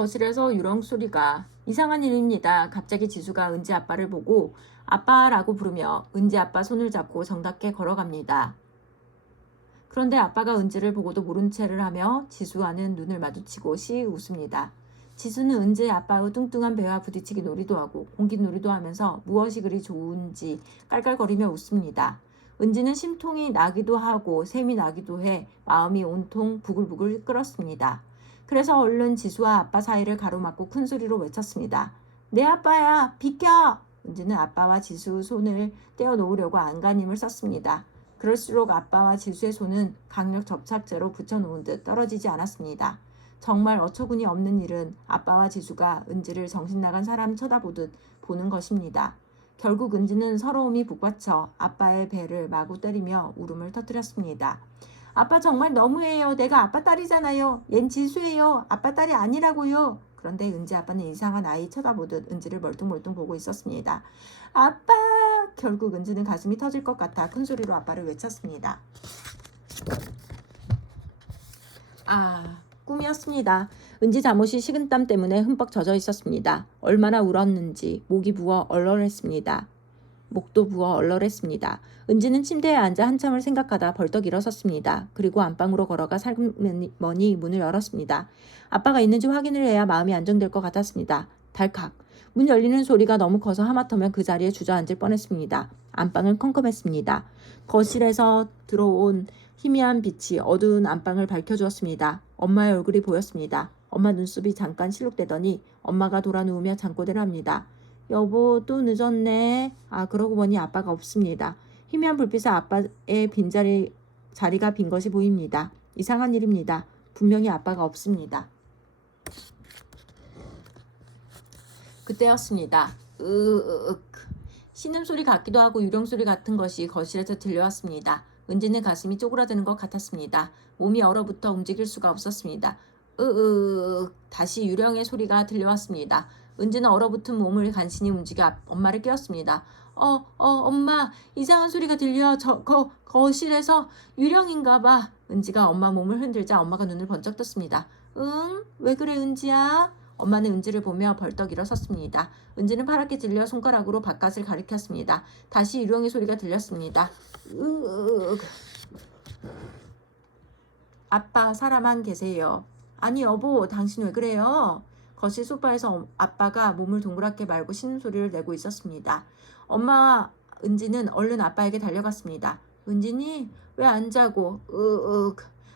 거실에서 유령 소리가 이상한 일입니다. 갑자기 지수가 은지 아빠를 보고 아빠라고 부르며 은지 아빠 손을 잡고 정답게 걸어갑니다. 그런데 아빠가 은지를 보고도 모른 채를 하며 지수와는 눈을 마주치고 씩 웃습니다. 지수는 은지의 아빠의 뚱뚱한 배와 부딪히기 놀이도 하고 공기놀이도 하면서 무엇이 그리 좋은지 깔깔거리며 웃습니다. 은지는 심통이 나기도 하고 샘이 나기도 해 마음이 온통 부글부글 끓었습니다. 그래서 얼른 지수와 아빠 사이를 가로막고 큰 소리로 외쳤습니다. 내 아빠야, 비켜! 은지는 아빠와 지수 손을 떼어놓으려고 안간힘을 썼습니다. 그럴수록 아빠와 지수의 손은 강력 접착제로 붙여놓은 듯 떨어지지 않았습니다. 정말 어처구니 없는 일은 아빠와 지수가 은지를 정신나간 사람 쳐다보듯 보는 것입니다. 결국 은지는 서러움이 북받쳐 아빠의 배를 마구 때리며 울음을 터뜨렸습니다. 아빠 정말 너무해요. 내가 아빠 딸이잖아요. 얜 지수예요. 아빠 딸이 아니라고요. 그런데 은지 아빠는 이상한 아이 쳐다보듯 은지를 멀뚱멀뚱 보고 있었습니다. 아빠! 결국 은지는 가슴이 터질 것 같아 큰 소리로 아빠를 외쳤습니다. 꿈이었습니다. 은지 잠옷이 식은땀 때문에 흠뻑 젖어 있었습니다. 얼마나 울었는지 목이 부어 얼얼했습니다. 목도 부어 얼얼했습니다. 은지는 침대에 앉아 한참을 생각하다 벌떡 일어섰습니다. 그리고 안방으로 걸어가 살그머니 문을 열었습니다. 아빠가 있는지 확인을 해야 마음이 안정될 것 같았습니다. 달칵. 문 열리는 소리가 너무 커서 하마터면 그 자리에 주저앉을 뻔했습니다. 안방은 컴컴했습니다. 거실에서 들어온 희미한 빛이 어두운 안방을 밝혀주었습니다. 엄마의 얼굴이 보였습니다. 엄마 눈썹이 잠깐 실룩대더니 엄마가 돌아 누우며 잠꼬대를 합니다. 여보, 또 늦었네. 그러고 보니 아빠가 없습니다. 희미한 불빛에 아빠의 자리가 빈 것이 보입니다. 이상한 일입니다. 분명히 아빠가 없습니다. 그때였습니다. 신음소리 같기도 하고 유령소리 같은 것이 거실에서 들려왔습니다. 은지는 가슴이 쪼그라드는 것 같았습니다. 몸이 얼어붙어 움직일 수가 없었습니다. 다시 유령의 소리가 들려왔습니다. 은지는 얼어붙은 몸을 간신히 움직여 엄마를 깨웠습니다. 엄마, 이상한 소리가 들려. 거실에서 유령인가 봐. 은지가 엄마 몸을 흔들자 엄마가 눈을 번쩍 떴습니다. 응? 왜 그래, 은지야? 엄마는 은지를 보며 벌떡 일어섰습니다. 은지는 파랗게 들려 손가락으로 바깥을 가리켰습니다. 다시 유령의 소리가 들렸습니다. 아빠, 살아만 계세요. 아니 여보, 당신 왜 그래요? 거실 소파에서 아빠가 몸을 동그랗게 말고 신음소리를 내고 있었습니다. 엄마와 은지는 얼른 아빠에게 달려갔습니다. 은진이 왜 안 자고?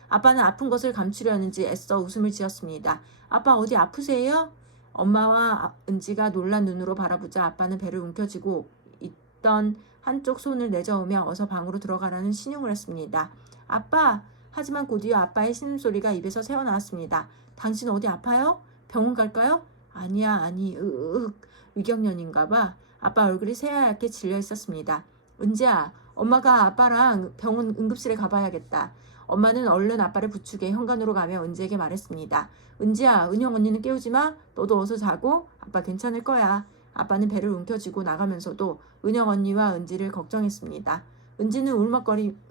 아빠는 아픈 것을 감추려는지 애써 웃음을 지었습니다. 아빠 어디 아프세요? 엄마와 은지가 놀란 눈으로 바라보자 아빠는 배를 움켜쥐고 있던 한쪽 손을 내저으며 어서 방으로 들어가라는 신용을 했습니다. 아빠! 하지만 곧이어 아빠의 신음소리가 입에서 새어나왔습니다. 당신 어디 아파요? 병원 갈까요? 아니야, 위경련인가 봐. 아빠 얼굴이 새하얗게 질려 있었습니다. 은지야, 엄마가 아빠랑 병원 응급실에 가봐야겠다. 엄마는 얼른 아빠를 부축해 현관으로 가며 은지에게 말했습니다. 은지야, 은영 언니는 깨우지 마. 너도 어서 자고. 아빠 괜찮을 거야. 아빠는 배를 움켜쥐고 나가면서도 은영 언니와 은지를 걱정했습니다. 은지는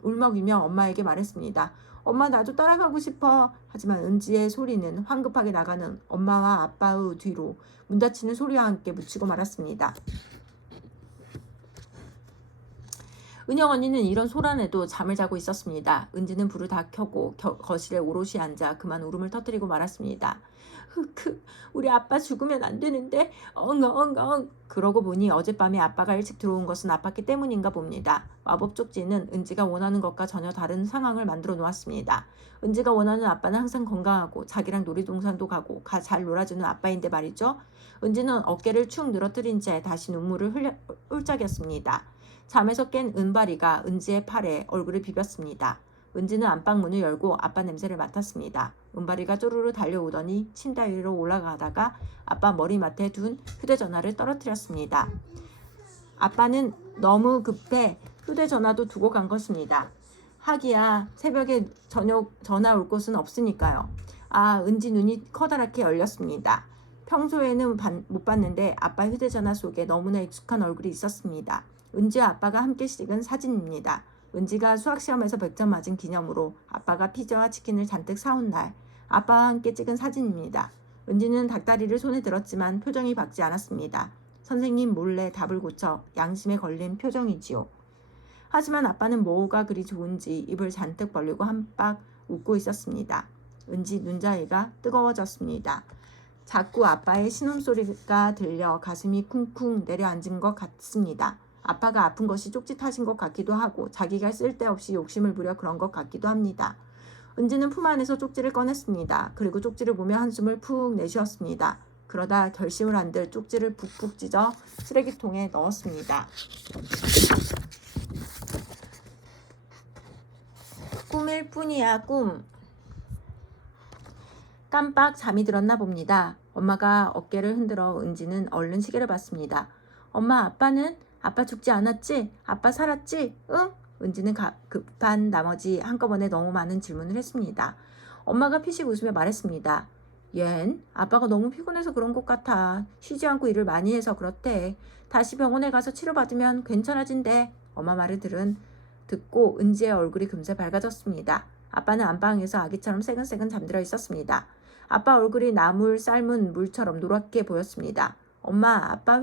울먹이며 엄마에게 말했습니다. 엄마, 나도 따라가고 싶어. 하지만 은지의 소리는 황급하게 나가는 엄마와 아빠의 뒤로 문 닫히는 소리와 함께 묻히고 말았습니다. 은영 언니는 이런 소란에도 잠을 자고 있었습니다. 은지는 불을 다 켜고 거실에 오롯이 앉아 그만 울음을 터뜨리고 말았습니다. 우리 아빠 죽으면 안 되는데 엉엉엉. 그러고 보니 어젯밤에 아빠가 일찍 들어온 것은 아팠기 때문인가 봅니다. 마법 쪽지는 은지가 원하는 것과 전혀 다른 상황을 만들어 놓았습니다. 은지가 원하는 아빠는 항상 건강하고 자기랑 놀이동산도 가고 잘 놀아주는 아빠인데 말이죠. 은지는 어깨를 축 늘어뜨린 채 다시 눈물을 훌쩍였습니다. 잠에서 깬 은발이가 은지의 팔에 얼굴을 비볐습니다. 은지는 안방 문을 열고 아빠 냄새를 맡았습니다. 은발이가 쪼르르 달려오더니 침대 위로 올라가다가 아빠 머리맡에 둔 휴대전화를 떨어뜨렸습니다. 아빠는 너무 급해 휴대전화도 두고 간 것입니다. 하기야 새벽에 저녁 전화 올 곳은 없으니까요. 은지 눈이 커다랗게 열렸습니다. 평소에는 못 봤는데 아빠 휴대전화 속에 너무나 익숙한 얼굴이 있었습니다. 은지와 아빠가 함께 찍은 사진입니다. 은지가 수학시험에서 100점 맞은 기념으로 아빠가 피자와 치킨을 잔뜩 사온 날 아빠와 함께 찍은 사진입니다. 은지는 닭다리를 손에 들었지만 표정이 밝지 않았습니다. 선생님 몰래 답을 고쳐 양심에 걸린 표정이지요. 하지만 아빠는 뭐가 그리 좋은지 입을 잔뜩 벌리고 한박 웃고 있었습니다. 은지 눈자위가 뜨거워졌습니다. 자꾸 아빠의 신음소리가 들려 가슴이 쿵쿵 내려앉은 것 같습니다. 아빠가 아픈 것이 쪽지 탓인 것 같기도 하고 자기가 쓸데없이 욕심을 부려 그런 것 같기도 합니다. 은지는 품 안에서 쪽지를 꺼냈습니다. 그리고 쪽지를 보며 한숨을 푹 내쉬었습니다. 그러다 결심을 한 듯 쪽지를 푹푹 찢어 쓰레기통에 넣었습니다. 꿈일 뿐이야 꿈. 깜빡 잠이 들었나 봅니다. 엄마가 어깨를 흔들어 은지는 얼른 시계를 봤습니다. 엄마, 아빠는? 아빠 죽지 않았지? 아빠 살았지? 응? 은지는 급한 나머지 한꺼번에 너무 많은 질문을 했습니다. 엄마가 피식 웃으며 말했습니다. 얜 아빠가 너무 피곤해서 그런 것 같아. 쉬지 않고 일을 많이 해서 그렇대. 다시 병원에 가서 치료받으면 괜찮아진대. 엄마 말을 듣고 은지의 얼굴이 금세 밝아졌습니다. 아빠는 안방에서 아기처럼 새근새근 잠들어 있었습니다. 아빠 얼굴이 나물 삶은 물처럼 노랗게 보였습니다. 엄마, 아빠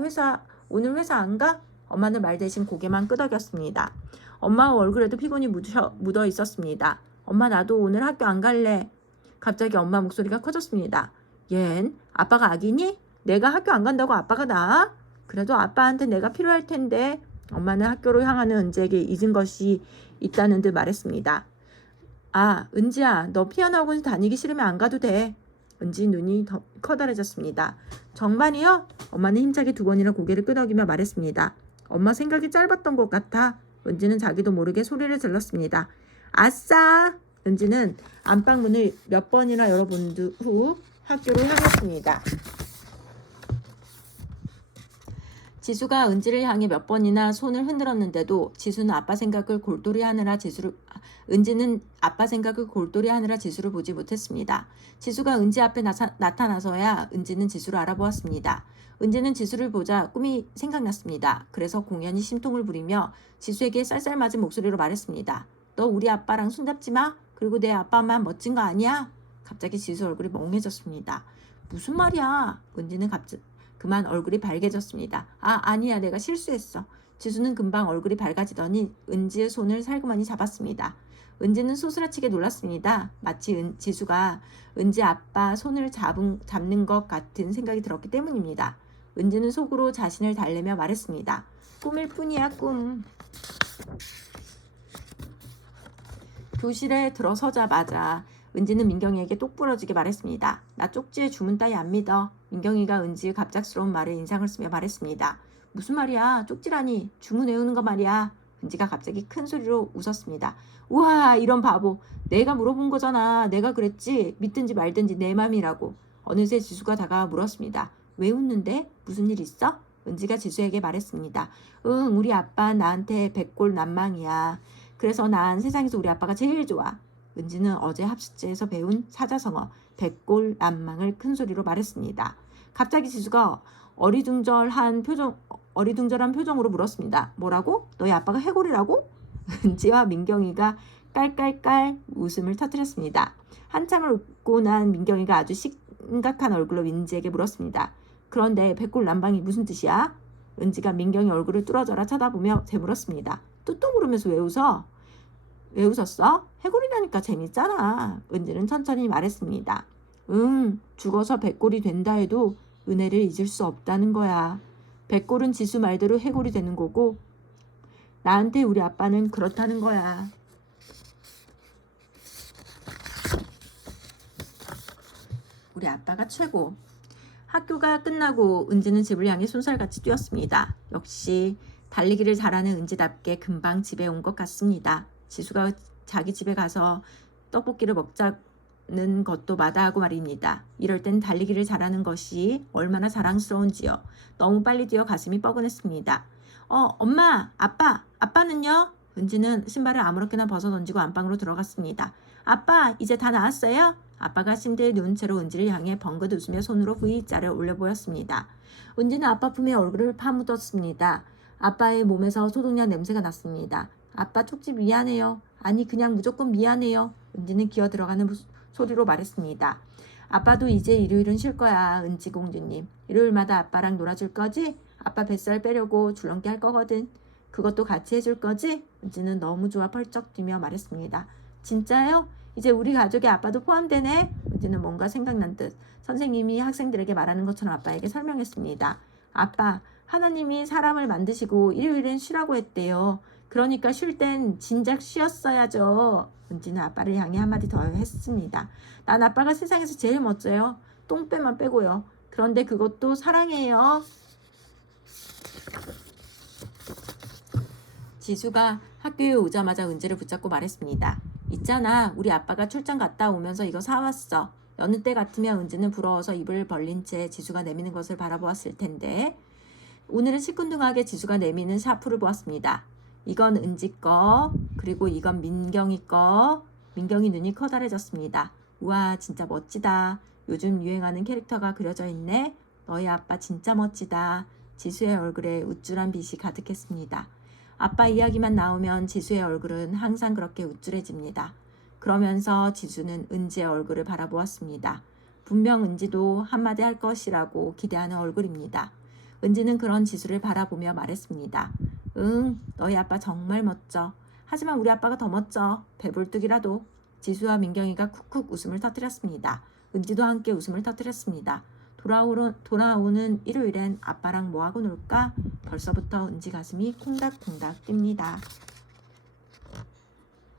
오늘 회사 안 가? 엄마는 말 대신 고개만 끄덕였습니다. 엄마 얼굴에도 피곤이 묻어 있었습니다. 엄마, 나도 오늘 학교 안 갈래. 갑자기 엄마 목소리가 커졌습니다. 얜 아빠가 아기니? 내가 학교 안 간다고 아빠가 나아? 그래도 아빠한테 내가 필요할 텐데. 엄마는 학교로 향하는 은지에게 잊은 것이 있다는 듯 말했습니다. 아, 은지야, 너 피아노 학원 다니기 싫으면 안 가도 돼. 은지 눈이 더 커다래졌습니다. 정말이요? 엄마는 힘차게 2번이나 고개를 끄덕이며 말했습니다. 엄마 생각이 짧았던 것 같아. 은지는 자기도 모르게 소리를 질렀습니다. 아싸! 은지는 안방문을 몇 번이나 열어본 후 학교로 향했습니다. 지수가 은지를 향해 몇 번이나 손을 흔들었는데도 은지는 아빠 생각을 골똘히 하느라 지수를 보지 못했습니다. 지수가 은지 앞에 나타나서야 은지는 지수를 알아보았습니다. 은지는 지수를 보자 꿈이 생각났습니다. 그래서 공연히 심통을 부리며 지수에게 쌀쌀맞은 목소리로 말했습니다. 너 우리 아빠랑 손잡지 마. 그리고 내 아빠만 멋진 거 아니야? 갑자기 지수 얼굴이 멍해졌습니다. 무슨 말이야? 은지는 그만 얼굴이 밝아졌습니다. 아니야, 내가 실수했어. 지수는 금방 얼굴이 밝아지더니 은지의 손을 살그머니 잡았습니다. 은지는 소스라치게 놀랐습니다. 마치 지수가 은지 아빠 손을 잡는 것 같은 생각이 들었기 때문입니다. 은지는 속으로 자신을 달래며 말했습니다. 꿈일 뿐이야 꿈. 교실에 들어서자마자 은지는 민경이에게 똑부러지게 말했습니다. 나 쪽지에 주문 따위 안 믿어. 민경이가 은지의 갑작스러운 말에 인상을 쓰며 말했습니다. 무슨 말이야? 쪽지라니. 주문 외우는 거 말이야. 은지가 갑자기 큰 소리로 웃었습니다. 우와, 이런 바보. 내가 물어본 거잖아. 내가 그랬지. 믿든지 말든지 내 맘이라고. 어느새 지수가 다가와 물었습니다. 왜 웃는데? 무슨 일 있어? 은지가 지수에게 말했습니다. 응, 우리 아빠 나한테 백골난망이야. 그래서 난 세상에서 우리 아빠가 제일 좋아. 은지는 어제 합숙제에서 배운 사자성어 백골난망을 큰 소리로 말했습니다. 갑자기 지수가 어리둥절한 표정으로 물었습니다. 뭐라고? 너희 아빠가 해골이라고? 은지와 민경이가 깔깔깔 웃음을 터뜨렸습니다. 한참을 웃고 난 민경이가 아주 심각한 얼굴로 은지에게 물었습니다. 그런데 백골난방이 무슨 뜻이야? 은지가 민경이 얼굴을 뚫어져라 쳐다보며 되물었습니다. 뚜뚜 물으면서 왜 웃어? 왜 웃었어? 해골이라니까 재밌잖아. 은지는 천천히 말했습니다. 죽어서 백골이 된다 해도 은혜를 잊을 수 없다는 거야. 백골은 지수 말대로 해골이 되는 거고 나한테 우리 아빠는 그렇다는 거야. 우리 아빠가 최고. 학교가 끝나고 은지는 집을 향해 쏜살같이 뛰었습니다. 역시 달리기를 잘하는 은지답게 금방 집에 온 것 같습니다. 지수가 자기 집에 가서 떡볶이를 먹자는 것도 마다하고 말입니다. 이럴 땐 달리기를 잘하는 것이 얼마나 자랑스러운지요. 너무 빨리 뛰어 가슴이 뻐근했습니다. 엄마, 아빠는요? 은지는 신발을 아무렇게나 벗어던지고 안방으로 들어갔습니다. 아빠, 이제 다 나았어요? 아빠가 침대에 누운 채로 은지를 향해 벙긋 웃으며 손으로 V자를 올려 보였습니다. 은지는 아빠 품에 얼굴을 파묻었습니다. 아빠의 몸에서 소독약 냄새가 났습니다. 아빠 쪽지 미안해요. 아니 그냥 무조건 미안해요. 은지는 기어 들어가는 소리로 말했습니다. 아빠도 이제 일요일은 쉴 거야, 은지 공주님. 일요일마다 아빠랑 놀아줄 거지? 아빠 뱃살 빼려고 줄넘기 할 거거든. 그것도 같이 해줄 거지? 은지는 너무 좋아 펄쩍 뛰며 말했습니다. 진짜요? 이제 우리 가족의 아빠도 포함되네? 은지는 뭔가 생각난 듯 선생님이 학생들에게 말하는 것처럼 아빠에게 설명했습니다. 아빠, 하나님이 사람을 만드시고 일요일엔 쉬라고 했대요. 그러니까 쉴 땐 진작 쉬었어야죠. 은지는 아빠를 향해 한마디 더 했습니다. 난 아빠가 세상에서 제일 멋져요. 똥배만 빼고요. 그런데 그것도 사랑해요. 지수가 학교에 오자마자 은지를 붙잡고 말했습니다. 있잖아, 우리 아빠가 출장 갔다 오면서 이거 사왔어. 여느 때 같으면 은지는 부러워서 입을 벌린 채 지수가 내미는 것을 바라보았을 텐데 오늘은 시큰둥하게 지수가 내미는 샤프를 보았습니다. 이건 은지 거, 그리고 이건 민경이 거. 민경이 눈이 커다래졌습니다. 우와, 진짜 멋지다. 요즘 유행하는 캐릭터가 그려져 있네. 너희 아빠 진짜 멋지다. 지수의 얼굴에 우쭐한 빛이 가득했습니다. 아빠 이야기만 나오면 지수의 얼굴은 항상 그렇게 우쭐해집니다. 그러면서 지수는 은지의 얼굴을 바라보았습니다. 분명 은지도 한마디 할 것이라고 기대하는 얼굴입니다. 은지는 그런 지수를 바라보며 말했습니다. 응, 너희 아빠 정말 멋져. 하지만 우리 아빠가 더 멋져. 배불뚝이라도. 지수와 민경이가 쿡쿡 웃음을 터뜨렸습니다. 은지도 함께 웃음을 터뜨렸습니다. 돌아오는 일요일엔 아빠랑 뭐하고 놀까? 벌써부터 은지 가슴이 콩닥콩닥 뜁니다.